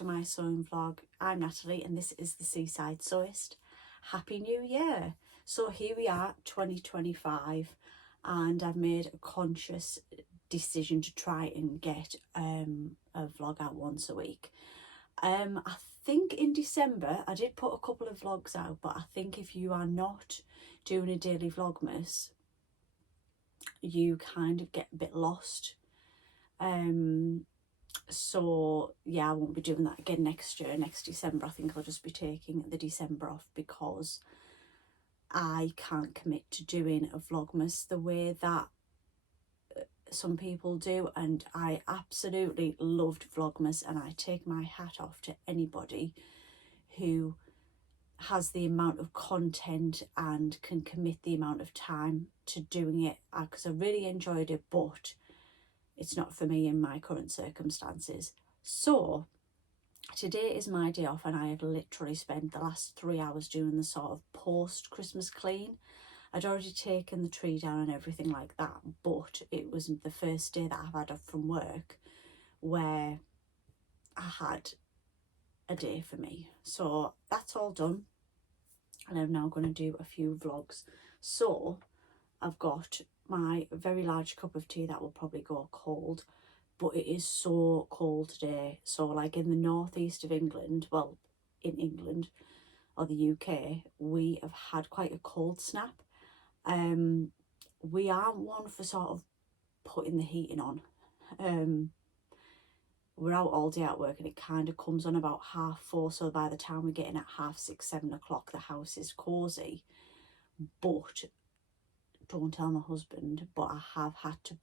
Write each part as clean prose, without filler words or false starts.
to my sewing vlog. I'm Natalie and this is the Seaside Sewist. Happy New Year! So here we are, 2025, and I've made a conscious decision to try and get a vlog out once a week. I think in December I did put a couple of vlogs out, but I think if you are not doing a daily vlogmas, you kind of get a bit lost. So yeah, I won't be doing that again next year. Next December I think I'll just be taking the December off because I can't commit to doing a vlogmas the way that some people do, and I absolutely loved vlogmas, and I take my hat off to anybody who has the amount of content and can commit the amount of time to doing it, because I really enjoyed it, but it's not for me in my current circumstances. So today is my day off, and I have literally spent the last 3 hours doing the sort of post Christmas clean. I'd already taken the tree down and everything like that, but it was the first day that I've had off from work where I had a day for me. So that's all done, and I'm now going to do a few vlogs. So I've got my very large cup of tea that will probably go cold, but it is so cold today. So like in the northeast of England, well, in England or the UK, we have had quite a cold snap. We aren't one for sort of putting the heating on. We're out all day at work and it kind of comes on about 4:30, so by the time we're getting at 6:30, 7 o'clock the house is cosy. But don't tell my husband, but I have had to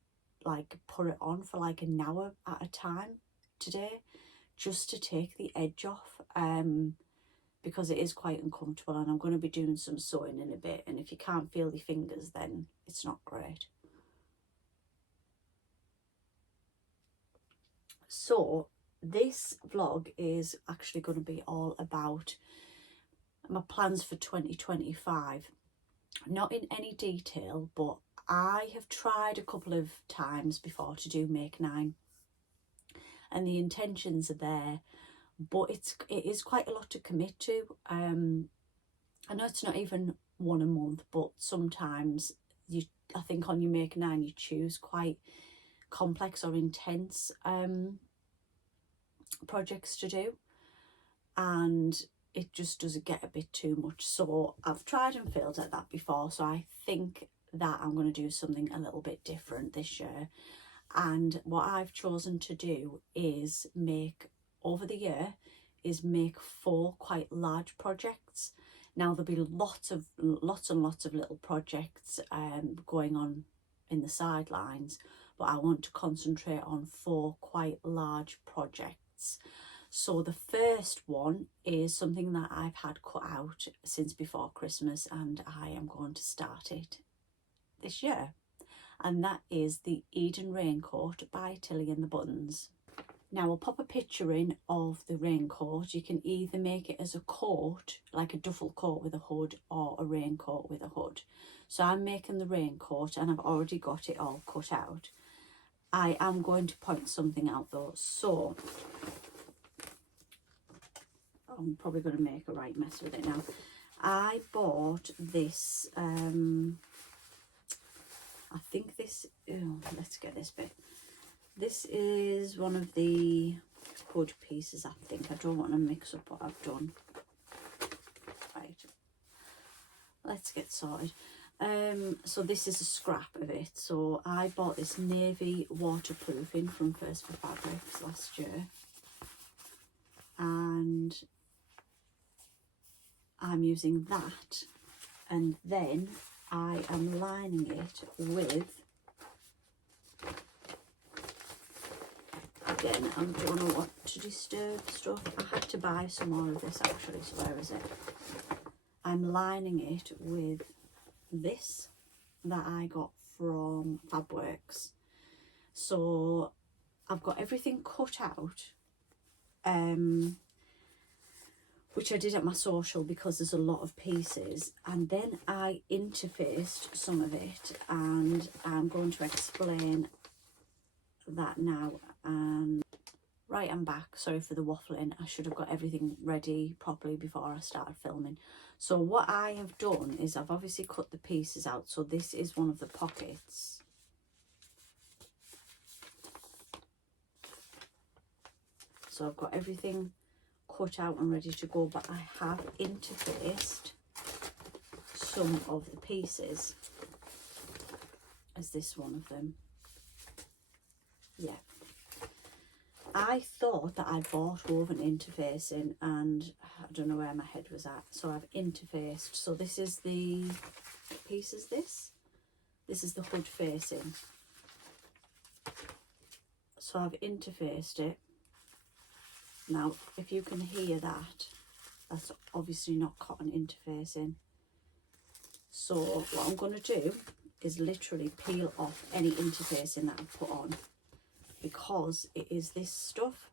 like put it on for like an hour at a time today just to take the edge off, because it is quite uncomfortable, and I'm going to be doing some sewing in a bit, and if you can't feel your fingers then it's not great. So this vlog is actually going to be all about my plans for 2025. Not in any detail, but I have tried a couple of times before to do Make 9, and the intentions are there, but it is quite a lot to commit to. I know it's not even one a month, but sometimes I think on your Make 9 you choose quite complex or intense projects to do, and it just doesn't get a bit too much. So I've tried and failed at that before, so I think that I'm going to do something a little bit different this year. And what I've chosen to do is make, over the year, is make 4 quite large projects. Now there'll be lots and lots of little projects going on in the sidelines, but I want to concentrate on 4 quite large projects. So the first one is something that I've had cut out since before Christmas, and I am going to start it this year, and that is the Eden Raincoat by Tilly and the Buttons. Now I'll pop a picture in of the raincoat. You can either make it as a coat, like a duffel coat with a hood, or a raincoat with a hood. So I'm making the raincoat and I've already got it all cut out. I am going to point something out though, so I'm probably going to make a right mess with it now. I bought this, I think this, oh, let's get this bit. This is one of the hood pieces, I think. I don't want to mix up what I've done. Right, let's get sorted. So this is a scrap of it. So I bought this navy waterproofing from First for Fabrics last year, and I'm using that, and then I am lining it with, again, I don't know what to disturb stuff. I had to buy some more of this actually, so where is it? I'm lining it with this that I got from Fabworks. So I've got everything cut out, which I did at my social because there's a lot of pieces, and then I interfaced some of it, and I'm going to explain that now. And Right, I'm back. Sorry for the waffling. I should have got everything ready properly before I started filming. So what I have done is I've obviously cut the pieces out. So this is one of the pockets. So I've got everything cut out and ready to go, but I have interfaced some of the pieces as this one of them. Yeah. I thought that I bought woven interfacing and I don't know where my head was at. So I've interfaced. So this is the piece, this is the hood facing. So I've interfaced it. Now, if you can hear that, that's obviously not cotton interfacing. So what I'm going to do is literally peel off any interfacing that I've put on, because it is this stuff,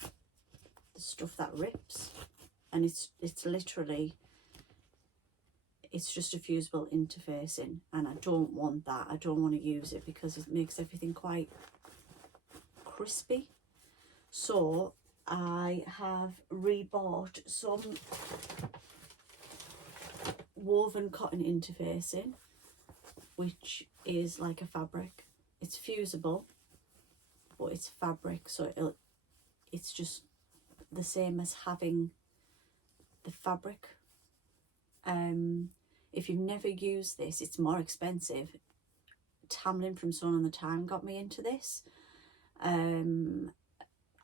the stuff that rips, and it's literally, it's just a fusible interfacing, and I don't want that. I don't want to use it because it makes everything quite crispy. So I have rebought some woven cotton interfacing, which is like a fabric. It's fusible, but it's fabric, so it's just the same as having the fabric. If you've never used this, it's more expensive. Tamlin from Sewn on the Time got me into this.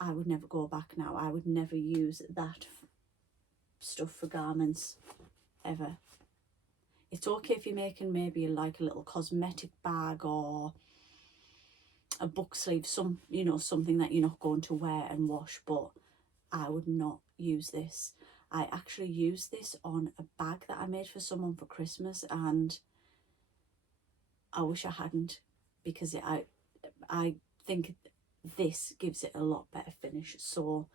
I would never go back now. I would never use that stuff for garments ever. It's okay if you're making maybe like a little cosmetic bag or a book sleeve, you know, something that you're not going to wear and wash, but I would not use this. I actually used this on a bag that I made for someone for Christmas, and I wish I hadn't, because I think this gives it a lot better finish. So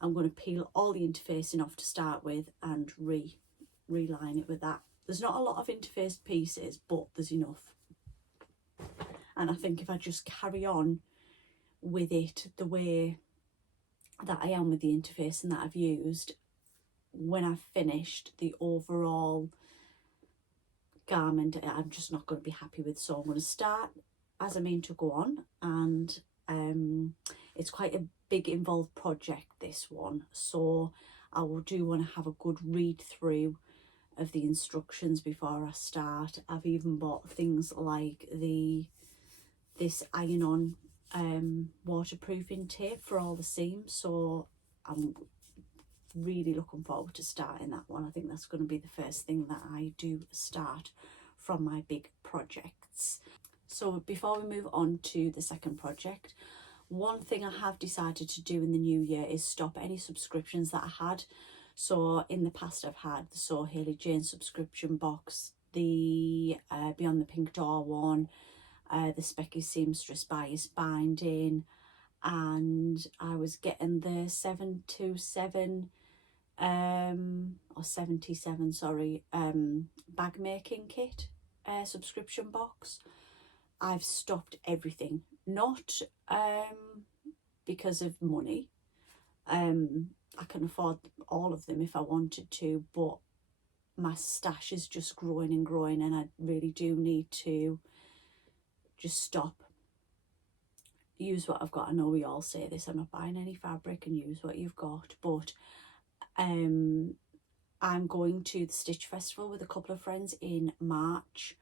I'm going to peel all the interfacing off to start with and reline it with that. There's not a lot of interfaced pieces, but there's enough. And I think if I just carry on with it the way that I am with the interfacing that I've used, when I've finished the overall garment, I'm just not going to be happy with. So I'm going to start as I mean to go on, and it's quite a big involved project, this one, so I do want to have a good read through of the instructions before I start. I've even bought things like this iron-on waterproofing tape for all the seams, so I'm really looking forward to starting that one. I think that's going to be the first thing that I do start from my big projects. So before we move on to the second project, one thing I have decided to do in the new year is stop any subscriptions that I had. So in the past I've had the Sew Hayley Jane subscription box, the Beyond the Pink Door one, the Specky Seamstress Bias binding, and I was getting the 727 or 77, sorry, bag making kit subscription box. I've stopped everything, not because of money. I can afford all of them if I wanted to, but my stash is just growing and growing, and I really do need to just stop. Use what I've got. I know we all say this, I'm not buying any fabric, and use what you've got, but I'm going to the Stitch Festival with a couple of friends in March,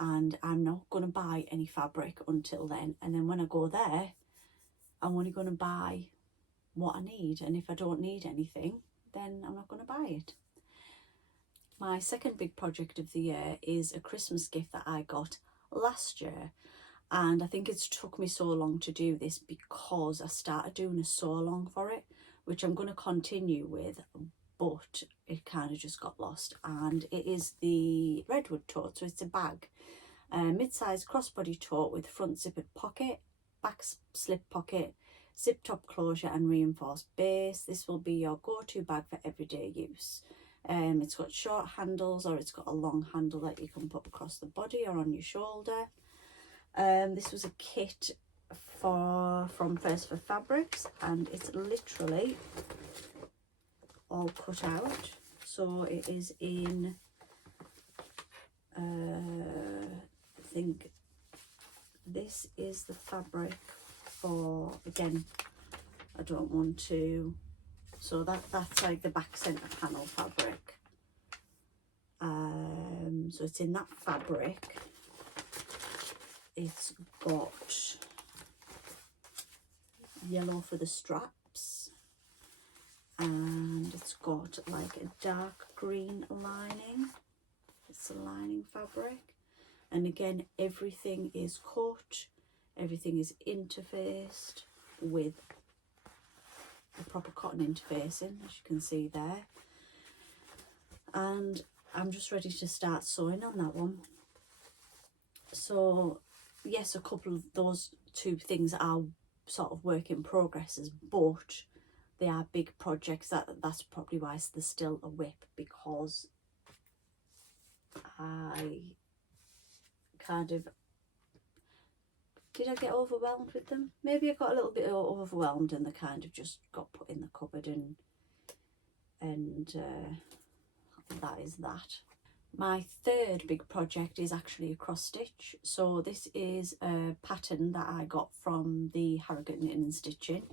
and I'm not going to buy any fabric until then. And then when I go there, I'm only going to buy what I need, and if I don't need anything, then I'm not going to buy it. My second big project of the year is a Christmas gift that I got last year, and I think it's took me so long to do this because I started doing a sew along for it, which I'm going to continue with, but it kind of just got lost. And it is the Redwood tote. So it's a bag, mid-sized crossbody tote with front zippered pocket, back slip pocket, zip top closure and reinforced base. This will be your go-to bag for everyday use. It's got short handles, or it's got a long handle that you can put across the body or on your shoulder. This was a kit from First for Fabrics, and it's literally all cut out. So it is in I think this is the fabric for, again, I don't want to, so that's like the back centre panel fabric. So it's in that fabric. It's got yellow for the straps, and it's got like a dark green lining. It's a lining fabric, and again everything is cut, everything is interfaced with a proper cotton interfacing, as you can see there. And I'm just ready to start sewing on that one. So yes, a couple of those two things are sort of work in progresses, but they are big projects. That's probably why there's still a WIP, because I kind of, did I get overwhelmed with them? Maybe I got a little bit overwhelmed, and they kind of just got put in the cupboard, and that is that. My third big project is actually a cross stitch. So this is a pattern that I got from the Harrogate Knitting and Stitching,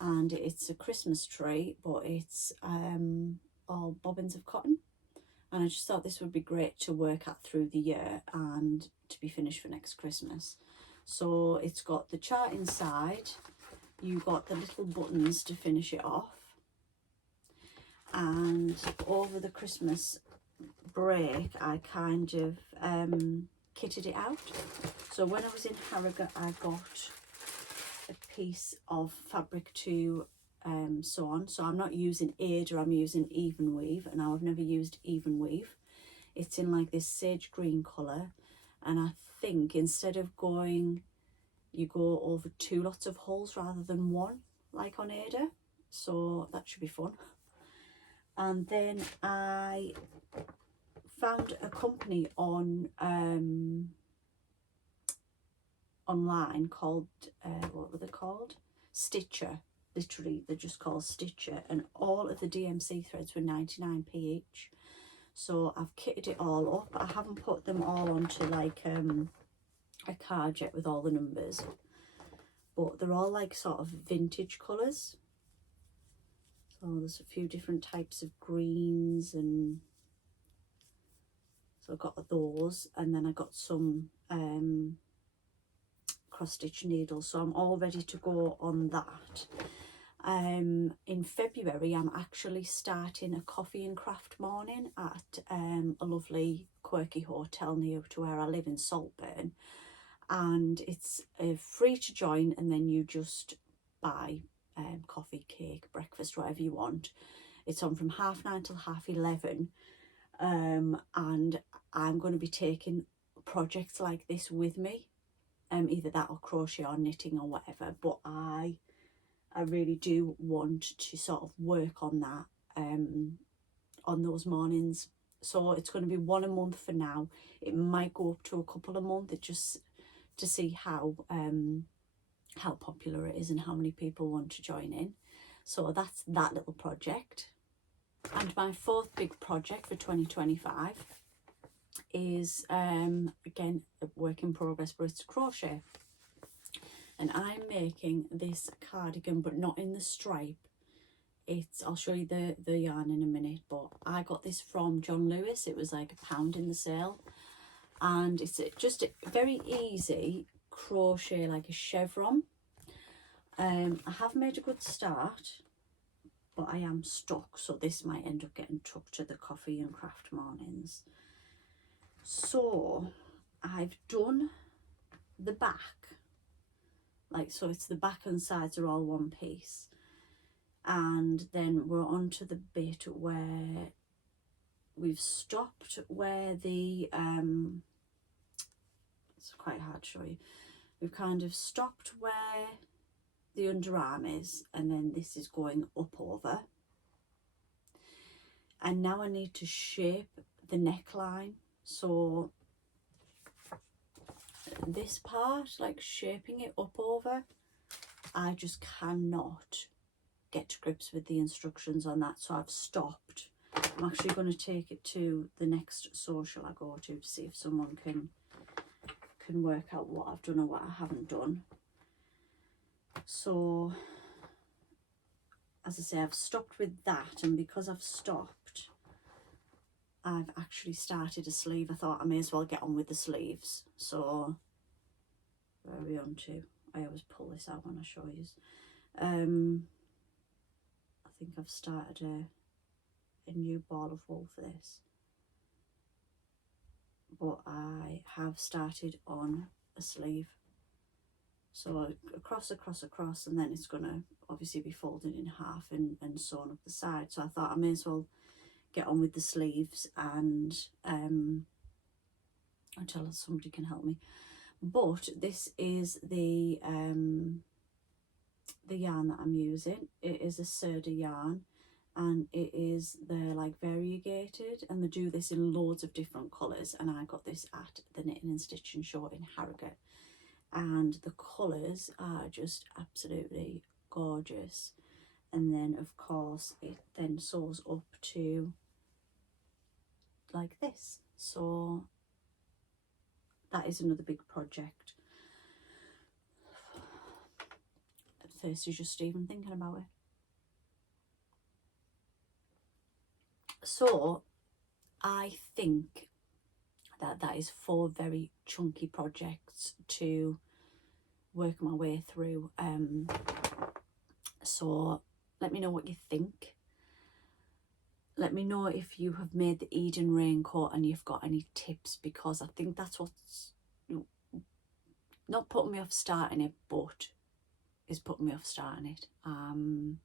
and it's a Christmas tree, but it's all bobbins of cotton, and I just thought this would be great to work at through the year and to be finished for next Christmas. So it's got the chart inside, you got the little buttons to finish it off, and over the Christmas break I kind of kitted it out. So when I was in Harrogate, I got a piece of fabric to sew on. So I'm not using Ada, I'm using even weave, and I've never used even weave. It's in like this sage green colour, and I think instead of going, you go over 2 lots of holes rather than 1 like on Ada, so that should be fun. And then I found a company on online called what were they called? Stitcher. Literally, they're just called Stitcher, and all of the DMC threads were 99p each. So I've kitted it all up. I haven't put them all onto like a card yet with all the numbers, but they're all like sort of vintage colours. So there's a few different types of greens, and so I got those, and then I got some cross stitch needles, so I'm all ready to go on that. In February I'm actually starting a coffee and craft morning at a lovely quirky hotel near to where I live in Saltburn, and it's free to join, and then you just buy coffee, cake, breakfast, whatever you want. It's on from 9:30 till 11:30, and I'm going to be taking projects like this with me, either that or crochet or knitting or whatever, but I really do want to sort of work on that on those mornings. So it's going to be 1 a month for now. It might go up to a couple a month, just to see how popular it is and how many people want to join in. So that's that little project. And my fourth big project for 2025 is again a work in progress, but it's crochet. And I'm making this cardigan, but not in the stripe. I'll show you the yarn in a minute, but I got this from John Lewis. It was like £1 in the sale, and it's just a very easy crochet, like a chevron. I have made a good start, but I am stuck, so this might end up getting tucked to the coffee and craft mornings. So I've done the back, like, so it's the back and sides are all one piece, and then we're on to the bit where we've stopped, where the it's quite hard to show you, we've kind of stopped where the underarm is, and then this is going up over, and now I need to shape the neckline. So this part, like shaping it up over, I just cannot get to grips with the instructions on that, so I've stopped. I'm actually going to take it to the next social I go to see if someone can work out what I've done or what I haven't done. So as I say, I've stopped with that, and because I've stopped, I've actually started a sleeve. I thought I may as well get on with the sleeves. So where are we on to? I always pull this out when I show you. I think I've started a new ball of wool for this, but I have started on a sleeve. So across, and then it's going to obviously be folded in half and sewn up the side. So I thought I may as well get on with the sleeves and until somebody can help me. But this is the yarn that I'm using. It is a Sirdar yarn, and it is, they're like variegated, and they do this in loads of different colours, and I got this at the Knitting and Stitching show in Harrogate, and the colours are just absolutely gorgeous. And then of course it then sews up to like this, so that is another big project. I'm thirsty just even thinking about it. So I think that is 4 very chunky projects to work my way through. So let me know what you think. Let me know if you have made the Eden raincoat and you've got any tips, because I think that's what's not putting me off starting it, but is putting me off starting it. I'm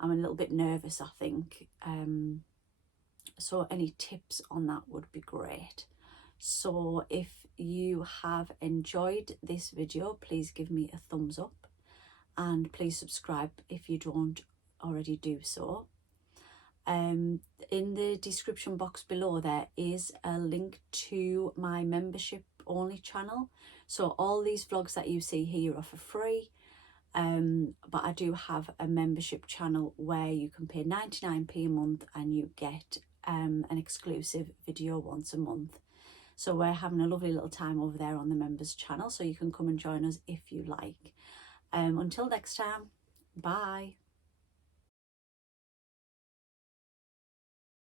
a little bit nervous, I think. So any tips on that would be great. So if you have enjoyed this video, please give me a thumbs up, and please subscribe if you don't already do so. In the description box below there is a link to my membership only channel. So all these vlogs that you see here are for free, but I do have a membership channel where you can pay 99p a month and you get an exclusive video once a month. So we're having a lovely little time over there on the members channel, so you can come and join us if you like. Until next time, bye.